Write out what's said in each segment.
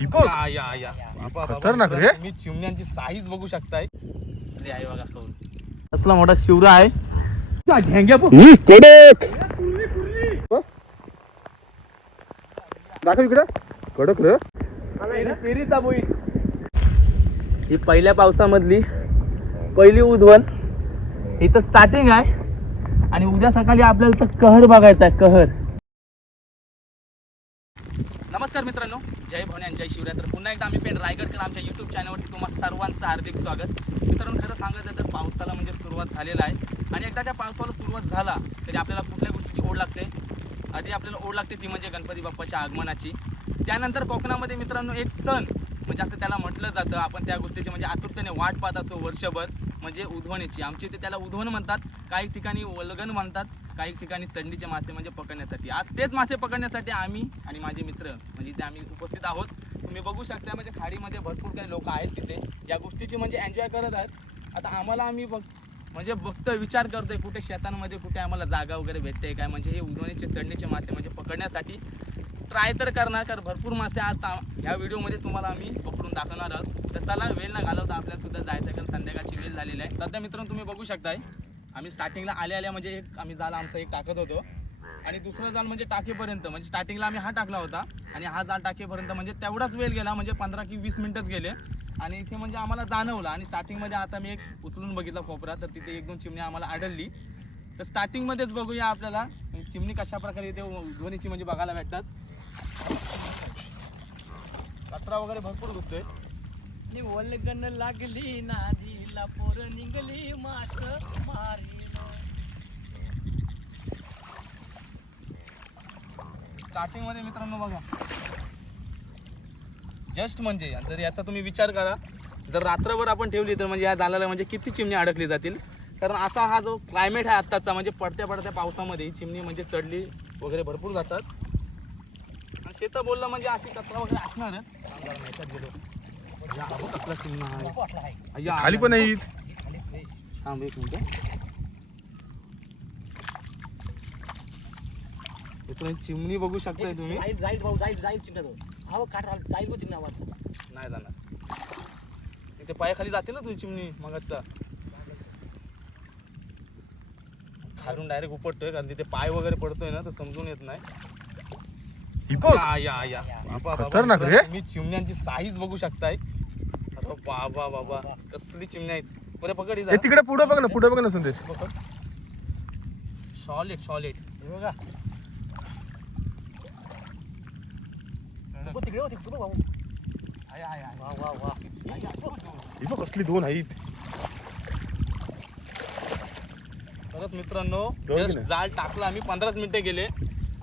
ही बघ. या या या. बाबा, बाबा, खतरनाक रे. तुम्ही चिमण्यांची साईज बघू शकताय. असली आहे बघा कौल. असला मोठा शिवरा आहे. दाखव इकडे. कडक रे. फेरीचा बोई ही पहिल्या पावसामधली पहिली उधवन इथं स्टार्टिंग आहे. आणि उद्या सकाळी आपल्याला तर कहर बघायचा आहे कहर. नमस्कार मित्रांनो. जय भवानी जय शिवराय. तर पुन्हा एकदा आम्ही पेन रायगडकर आमच्या यूट्यूब चॅनलवरती तुम्हाला सर्वांचं हार्दिक स्वागत. मित्रांनो खरं सांगायचं तर पावसाला म्हणजे सुरुवात झालेला आहे. आणि एकदा त्या पावसाला सुरुवात झाला तरी आपल्याला कुठल्या गोष्टीची ओढ लागते? आधी आपल्याला ओढ लागते ती म्हणजे गणपती बाप्पाच्या आगमनाची. त्यानंतर कोकणामध्ये मित्रांनो एक सण म्हणजे असं त्याला म्हटलं जातं आपण त्या गोष्टीची म्हणजे आतुरतेने वाट पाहत असो वर्षभर म्हणजे उधवणीची. आमची इथे त्याला उधवण म्हणतात काही ठिकाणी वलगण म्हणतात काही ठिकाणी चंडीचे मासे म्हणजे पकडण्यासाठी. आज तेच मासे पकडण्यासाठी आम्ही आणि माझे मित्र म्हणजे इथे आम्ही उपस्थित आहोत. तुम्ही बघू शकता म्हणजे खाडीमध्ये भरपूर काही लोक आहेत तिथे. या गोष्टीची म्हणजे एन्जॉय करत आहेत. आता आम्हाला आम्ही बघ म्हणजे बघतोय विचार करतोय कुठे शेतांमध्ये कुठे आम्हाला जागा वगैरे भेटते काय? म्हणजे हे उधवणीचे चढणीचे मासे म्हणजे पकडण्यासाठी. ट्राय तर करणार कारण भरपूर मासे आज ह्या व्हिडिओमध्ये तुम्हाला आम्ही पकडून दाखवणार आहोत. तर चला वेळ न घालवता आपल्याला सुद्धा जायचं आहे कारण संध्याकाळची वेळ झालेली आहे. सध्या मित्रांनो तुम्ही बघू शकताय आम्ही स्टार्टिंगला आल्या आल्या म्हणजे एक आम्ही जाल आमचं एक टाकत होतो. आणि दुसरं जाल म्हणजे टाकेपर्यंत म्हणजे स्टार्टिंगला आम्ही हा टाकला होता. आणि हा जाल टाकेपर्यंत म्हणजे तेवढाच वेळ गेला म्हणजे पंधरा की वीस मिनटंच गेले. आणि इथे म्हणजे आम्हाला जाणवलं. आणि स्टार्टिंगमध्ये आता मी एक उचलून बघितला खोपरा तर तिथे एक दोन चिमणी आम्हाला आढळली. तर स्टार्टिंगमध्येच बघूया आपल्याला चिमणी कशा प्रकारे इथे ध्वनीची म्हणजे बघायला भेटतात. कचरा वगैरे भरपूर दुखतोय. निवलगण लागली नादीला पोर निघली मास मारी स्टार्टिंगमध्ये मित्रांनो बघा. जस्ट म्हणजे जर याचा तुम्ही विचार करा जर रात्रभर आपण ठेवली तर म्हणजे या जालाला म्हणजे किती चिमणी अडकली जातील? कारण असा हा जो क्लायमेट आहे आत्ताचा म्हणजे पडत्या पडत्या पावसामध्ये ही चिमणी म्हणजे चढली वगैरे भरपूर जातात. शेतं बोललं म्हणजे अशी कचरा वगैरे असणार कसला चिमणा आहे अय्या, खाली पण नाही थांब एक मिनिट. चिमणी बघू शकताय तुम्ही. जाईल जाईल भाऊ जाईल जाईल चिन्ह तो अहो काट जाईल भाऊ चिन्ह आवाज. नाही जाणार. इथे पायाखाली जाते ना तुझी चिमणी मगाचा खालून डायरेक्ट उपटतोय कारण तिथे पाय वगैरे पडतोय ना तर समजून येत नाही. ही बघ. या या या. बाबा, बाबा, खतरनाक रे. तुम्ही चिमण्यांची साईज बघू शकताय. अरे बाबा बाबा. कसली चिमण्या आहेत. बरं पकड हे तिकडे पुढे बघ ना पुढे बघ ना संदेश. सॉलिड सॉलिड बघा. बघ तिकडे बघ, तिकडे बघ भाऊ वा वा वा. ही बघ कसली दोन आहेत. परत मित्रांनो दोन नाही? जाळ टाकला आम्ही. पंधराच मिनिटं गेले.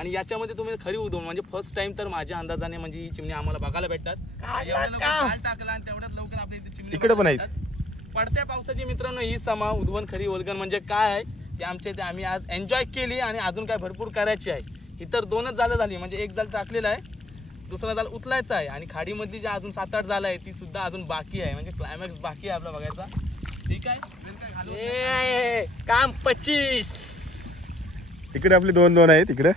आणि याच्यामध्ये तुम्ही खरी उधवून म्हणजे फर्स्ट टाइम तर माझ्या अंदाजाने म्हणजे ही चिमणी आम्हाला बघायला भेटतात. एवढ्या लवकर जाळ टाकला आणि तेवढ्याच लवकर आपल्या इथे चिमणी इकडे पण आहेत. भेटतात. पडत्या पावसाची मित्रांनो ही समा उधवन खरी वलगन म्हणजे काय आहे? ते आमच्या इथे आम्ही आज एन्जॉय केली आणि अजून काय भरपूर करायची आहे. इतर दोनच जालं झाली म्हणजे एक जाल टाकलेला आहे. दुसरा जाल उचलायचा आहे. आणि खाडीमधली जी अजून सात आठ जाल आहे ती सुद्धा अजून बाकी आहे. म्हणजे क्लायमॅक्स बाकी आहे आपला बघायचा. ठीक आहे? काय काम पच्चीस. तिकडे आपले दोन दोन आहेत तिकडे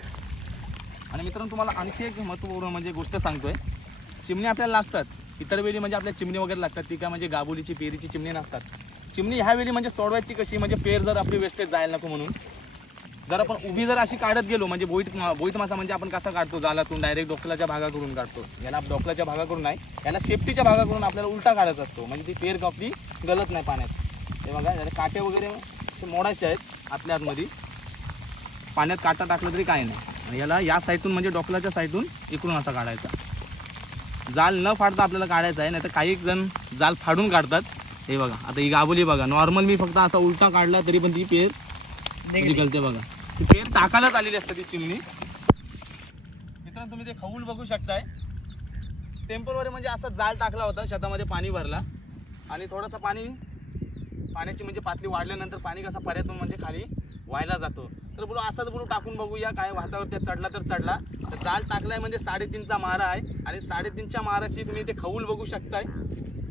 आणि मित्रांनो तुम्हाला आणखी एक महत्त्वपूर्ण म्हणजे गोष्ट सांगतोय. चिमणी आपल्याला लागतात. इतर वेळी म्हणजे आपल्या चिमणी वगैरे लागतात. ती काय म्हणजे गाबोलीची पेरीची चिमणी नसतात. चिमणी ह्या वेळी म्हणजे सोडवायची कशी? म्हणजे पेर जर आपली वेस्टेज जायला नको म्हणून. जर आपण उभी जर अशी काढत गेलो म्हणजे बोईट मा- बोईट मासा म्हणजे आपण कसा काढतो? जालातून डायरेक्ट डोकलाच्या भागाकडून काढतो. याला डोकलाच्या भागाकडून नाही याला शेपटीच्या भागाकडून आपल्याला उलटा काढायचा असतो. म्हणजे ती पेर आपली गलत नाही पाण्यात. ते बघा याला काटे वगैरे असे मोडायचे आहेत आतल्या आतमध्ये. पाण्यात काटा टाकलं तरी काय नाही. याला या साईडून म्हणजे डोकलाच्या साईडून इकडून असा काढायचा. जाल न फाडता आपल्याला काढायचा आहे नाही तर काही जण जाल फाडून काढतात. हे बघा आता ही गाबोली बघा. नॉर्मल मी फक्त असा उलटा काढला तरी पण ती पेर गलते बघा. ती पेर टाकायलाच आलेली असते ती चिमणी. मित्रांनो तुम्ही ते खवूल बघू शकताय. टेम्परवर म्हणजे असा जाल टाकला होता शेतामध्ये पाणी भरला. आणि थोडंसं पाणी पाण्याची म्हणजे पातळी वाढल्यानंतर पाणी कसा पर्यातून म्हणजे खाली व्हायला जातो. तर बोलू असाच बोलू टाकून बघूया काय वातावरण त्या चढला तर चढला. तर जाल टाकलाय म्हणजे साडेतीनचा मारा आहे. आणि साडेतीनच्या माराची तुम्ही ते खवूल बघू शकताय.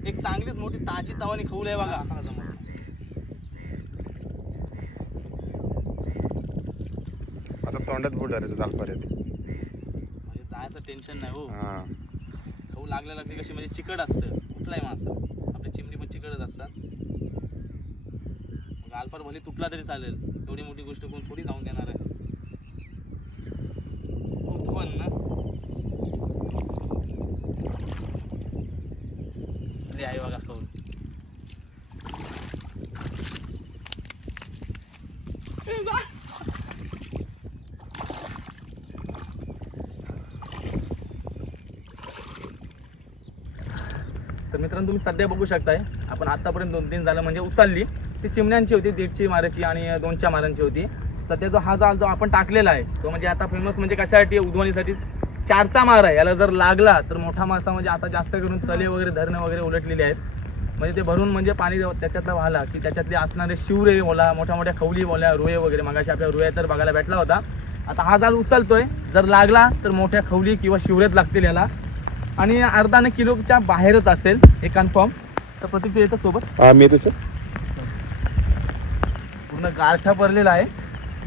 एक चांगलीच मोठी ताजी तवानी खवूल आहे बघा. असं तोंडात बुड झालं जाल परत म्हणजे जायचं टेन्शन नाही हो. हा. खवूल लागल्या लागली कशी म्हणजे चिकट असतं. कुठलाही मासा आपली चिमणी पण चिकटच असतात. मग आलफार भले तुटला तरी चालेल. एवढी मोठी गोष्ट कोण थोडी जाऊन देणार आहे? पण ना. कसली आई बघा खाऊन तर मित्रांनो तुम्ही सध्या बघू शकताय आपण आतापर्यंत दोन तीन झालं म्हणजे उचलली. ती चिमण्यांची होती दीडची मारायची आणि दोनच्या मारांची होती. सध्या जो हा जाल जो आपण टाकलेला आहे तो म्हणजे आता फेमस म्हणजे कशासाठी? उद्वणीसाठी चारचा मार आहे याला जर लागला तर मोठा मासा म्हणजे आता जास्त करून तले वगैरे धरणं वगैरे उलटलेले आहेत. म्हणजे ते भरून म्हणजे पाणी जेव्हा त्याच्यातलं की त्याच्यातले असणारे शिवरे बोला मोठ्या मोठ्या खवली बोला रुये वगैरे मगाशी आपल्या रुया तर बघायला भेटला होता. आता हा जाल उचलतोय. जर लागला तर मोठ्या खवली किंवा शिवरेत लागतील याला. आणि अर्धाने किलोच्या बाहेरच असेल हे कन्फर्म तर प्रतीक येतं सोबत मी तुझं पूर्ण गारठा भरलेला आहे.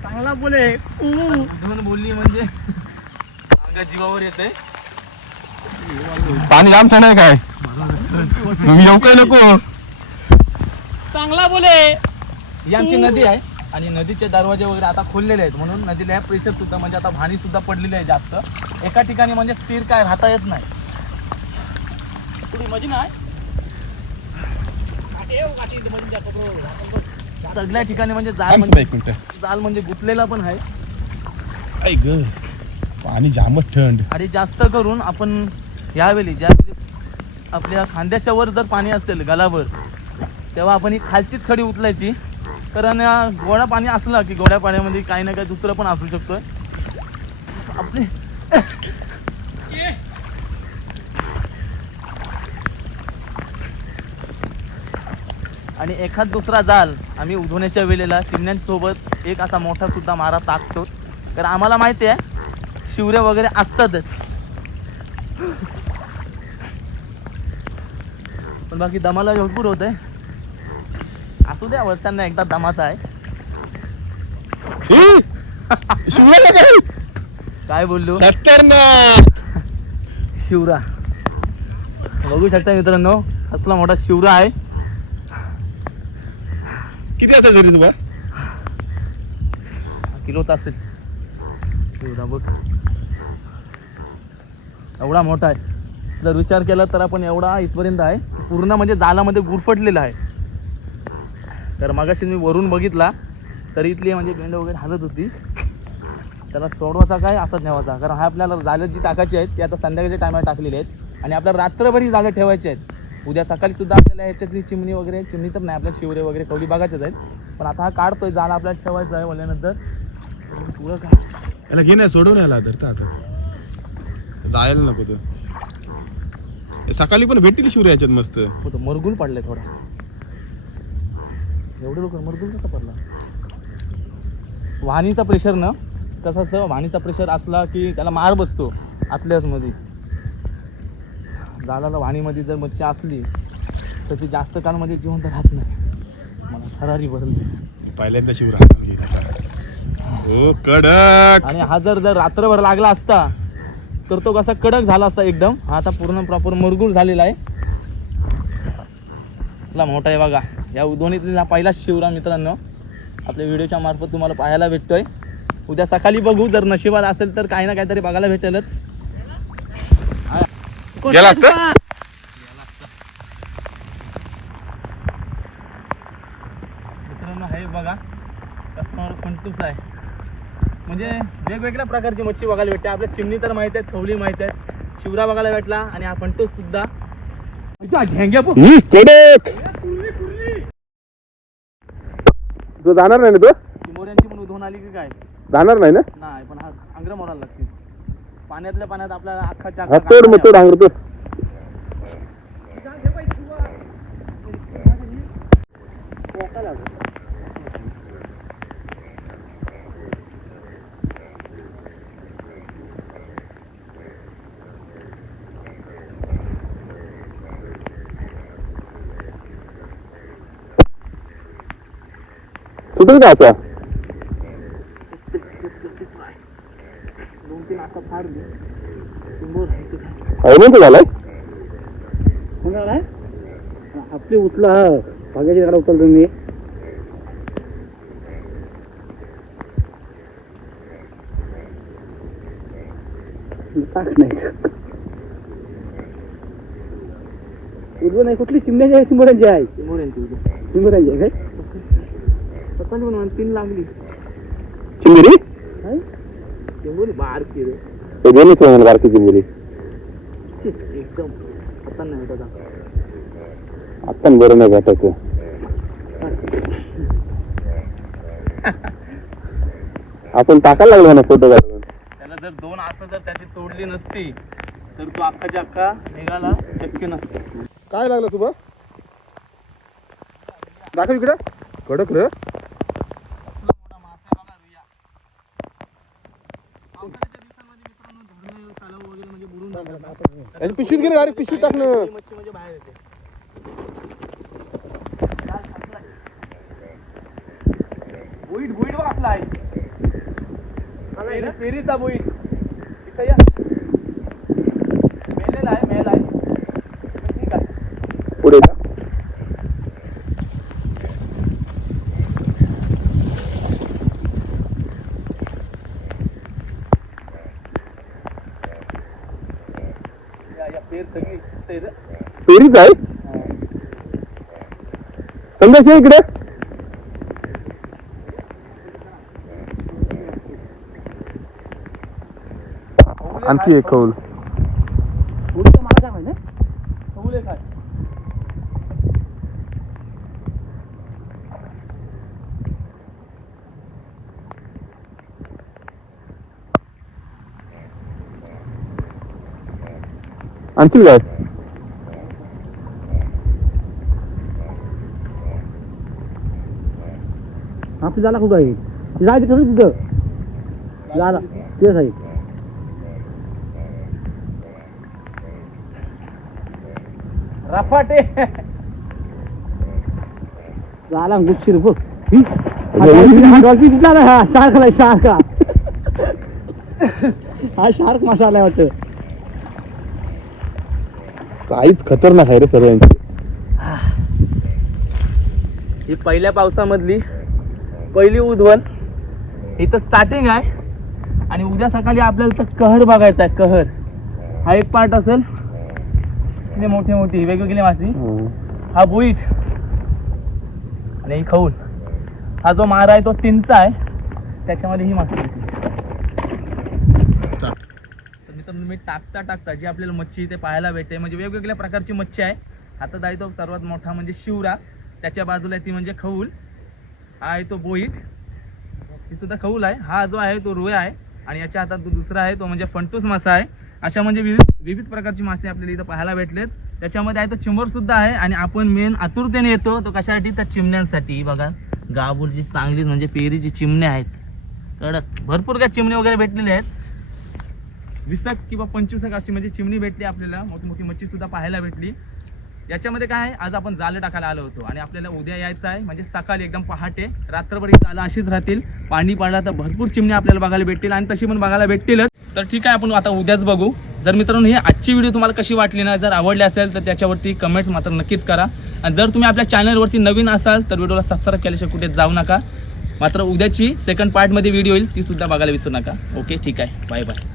चांगला बोले. उधळून बोलली म्हणजे अंगा जीवावर येते पाणी जाम थंड आहे काय? मी येऊ काय नको? चांगला बोले. ही आमची नदी आहे आणि नदीचे दरवाजे वगैरे आता खोललेले आहेत. म्हणून नदीला प्रेशर सुद्धा म्हणजे आता भाणी सुद्धा पडलेली आहे जास्त. एका ठिकाणी म्हणजे स्थिर काय राहता येत नाही. थोडी मजी नाही. सगळ्या ठिकाणी म्हणजे जाल म्हणजे एक मिनिट. जाल म्हणजे गुतलेला पण आहे. ऐक ग पाणी जामच थंड. आणि जास्त करून आपण यावेळी ज्यावेळी आपल्या खांद्याच्या वर जर पाणी असेल गलावर तेव्हा आपण ही खालचीच खडी उचलायची. कारण अं, गोडा पाणी असलं की गोड्या पाण्यामध्ये काही ना काही दुसरं पण असू शकतं. आपले आणि एखाद दुसरा जाल आम्ही उधवण्याच्या वेळेला चिमण्यांसोबत एक असा मोठा सुद्धा मारा टाकतो. तर आम्हाला माहिती आहे शिवरे वगैरे असतातच. पण बाकी दमाला भरपूर होत आहे असू द्या वर्षांना एकदा दमाचा आहे. काय? बोललो? शिवरा. बघू शकता मित्रांनो असला मोठा शिवरा आहे. किती असेल तरी तुला किलोचा असेल. बघ. एवढा मोठा आहे. जर विचार केला तर आपण एवढा इथपर्यंत आहे पूर्ण म्हणजे जालामध्ये गुरफटलेला आहे. तर मगाशी मी वरून बघितला तर इथली म्हणजे बेंड वगैरे हालत होती. त्याला सोडवायचा काय असाच न्यावाचा कारण हा आपल्याला जालं जी टाकायची आहेत ती आता संध्याकाळच्या टायमाला टाकलेली आहेत. आणि आपल्याला रात्रभरी जालं ठेवायचे आहेत. उद्या सकाळी सुद्धा आपल्याला ह्याच्यातली चिमणी वगैरे चिमणी तर नाही आपल्या शिवरे वगैरे कवडी बघायच्याच आहेत. पण आता हा काढतोय जाल आपल्याला ठेवायचा आहे बोलल्यानंतर पुढं काय याला घे ना सोडून याला धरता आता. जायला नको तू. हे सकाळी पण भेटतील शिवरे याच्यात मस्त. होतं मरगुल पडलाय थोडा. एवढं लोक मरगुल कसा पडला? वाणीचा प्रेशर न? कसं असतं वाणीचा प्रेशर असला की त्याला मार बसतो आतल्याच जालाला वाणीमध्ये जर मच्छी असली तर ती जास्त काळमध्ये जिवंत राहत नाही. मला थरारी भरली. पहिल्यांदा शिवरा हो कडक! आणि हा जर जर रात्रभर लागला असता तर तो कसा कडक झाला असता एकदम. हा आता पूर्ण प्रॉपर मरगूर झालेला आहे. मोठा आहे बघा. या उदोनीतला पहिला शिवरा मित्रांनो. आपल्या व्हिडिओच्या मार्फत तुम्हाला पाहायला भेटतोय. उद्या सकाळी बघू. जर नशिबात असेल तर काही ना काहीतरी बघायला भेटेलच. गेला असता? मित्रांनो हे बघा. कस्टमर कंटूस आहे. म्हणजे वेगवेगळ्या प्रकारची मच्छी बघायला भेटते. आपल्या चिमणी तर माहीत आहेत खवली माहीत आहेत. शिवरा बघायला भेटला आणि हा फंटूस सुद्धा. अच्छा, झेंग्या पो कडक! तू जाणार नाही ना तू? मोऱ्यांची पण उधवून आली की काय? जाणार नाही ना? नाही पण हा अंग्र मोडायला लागतील. पाण्यातल्या पाण्यात आपल्याला अख्खा हा तोड मग तोड हांगर तोड. सुटून का आता फाडली म्हणतो झालाय? आपली उचला हा. भाग्याची गाडा उचल तुम्ही नाही. कुठली? चिमण्याची आहे सिंबोऱ्यांची आहे. सिंबोऱ्यांची आहे काय? सकाळी म्हणून तीन लागली. चिंबुरी काय? तेवढी बारकी रे. बारकी चिंबुरी एकदम आता नाही दादा आता बरं नाही भेटायचं आपण टाकायला लागलो ना फोटो काढून? त्याला जर दोन असं जर त्याची तोडली नसती तर तो अख्खाच्या अख्खा निघाला शक्य नसतं. काय लागलं सुबा दाखव इकडे. कडक रे मोठा मासा बघा रुया पावसाळ्याच्या दिवसांमध्ये मित्रांनो धरणं तलाव वगैरे म्हणजे बुडून जातात याची पिशवीत गेली डायरेक्ट पिशवीत टाकणं. मच्छी म्हणजे बाहेर येते बुईट बुईट वाचला आहे पेरी- पेरीचा बुईट इथं या. मेलेला आहे मेला आहे. पुढे का या या पेर सगळी दिसतंय रे. पेरीच आहे. संदेश आहे इकडे. आणखी एक कौल. आणखी काय? आपली झाला कुठं आहे? जायचं ठरलं तिथं. झाला तेच आहे रफाटे. झाला गुच्छी बघ. ही. हा हा हा शार्क आलाय शार्क. हा शार्क मसाला आहे वाटतं. साईज खतरनाक आहे रे सर्वांची. ही पहिल्या पावसामधली पहिली उधवन इथं स्टार्टिंग आहे. आणि उद्या सकाळी आपल्याला तर कहर बघायचा आहे कहर. हा एक पार्ट असेल. मोठी मोठी वेगवेगळी मासी हा बुईट. आणि ही खऊल हा जो मारा आहे तो तिंचा आहे. त्याच्यामध्ये ही मासे मी टाकता टाकता जी आपल्याला मच्छी इथे पाहायला भेटते म्हणजे वेगवेगळ्या प्रकारची मच्छी आहे. हातात आहे तो सर्वात मोठा म्हणजे शिवरा. त्याच्या बाजूला ती म्हणजे खऊल. हा आहे तो बोईट ही सुद्धा खऊल आहे. हा जो आहे तो रुया आहे. आणि याच्या हातात जो दुसरा आहे तो म्हणजे फंटूस मासा आहे. अशा म्हणजे विविध विविध प्रकारची मासे आपल्याला इथं पाहायला भेटलेत. त्याच्यामध्ये आहे तो चिंबर सुद्धा आहे. आणि आपण मेन आतुरतेने येतो तो कशासाठी? त्या चिमण्यांसाठी. बघा गाबूरची चांगली म्हणजे पेरीची चिमण्या आहेत. कडक. भरपूर काय चिमणे वगैरे भेटलेले आहेत. वीसक किंवा पंचवीसक अशी म्हणजे चिमणी भेटली आपल्याला. मोठी मोठी मच्छी सुद्धा पाहायला भेटली. याच्यामध्ये काय आहे? आज आपण जालं टाकायला आलो होतो आणि आपल्याला उद्या यायचं आहे. म्हणजे सकाळी एकदम पहाटे रात्रभर ही जालं अशीच राहतील. पाणी पडला तर भरपूर चिमणी आपल्याला बघायला भेटतील आणि तशी पण बघायला भेटतीलच. तर ठीक आहे आपण आता उद्याच बघू. जर मित्रांनो ही आजची व्हिडिओ तुम्हाला कशी वाटली ना जर आवडली असेल तर त्याच्यावरती कमेंट मात्र नक्कीच करा. आणि जर तुम्ही आपल्या चॅनलवरती नवीन असाल तर व्हिडिओला सबस्क्राईब केल्याशिवाय कुठे जाऊ नका. मात्र उद्याची सेकंड पार्टमध्ये व्हिडिओ येईल ती सुद्धा बघायला विसरू नका. ओके ठीक आहे. Bye bye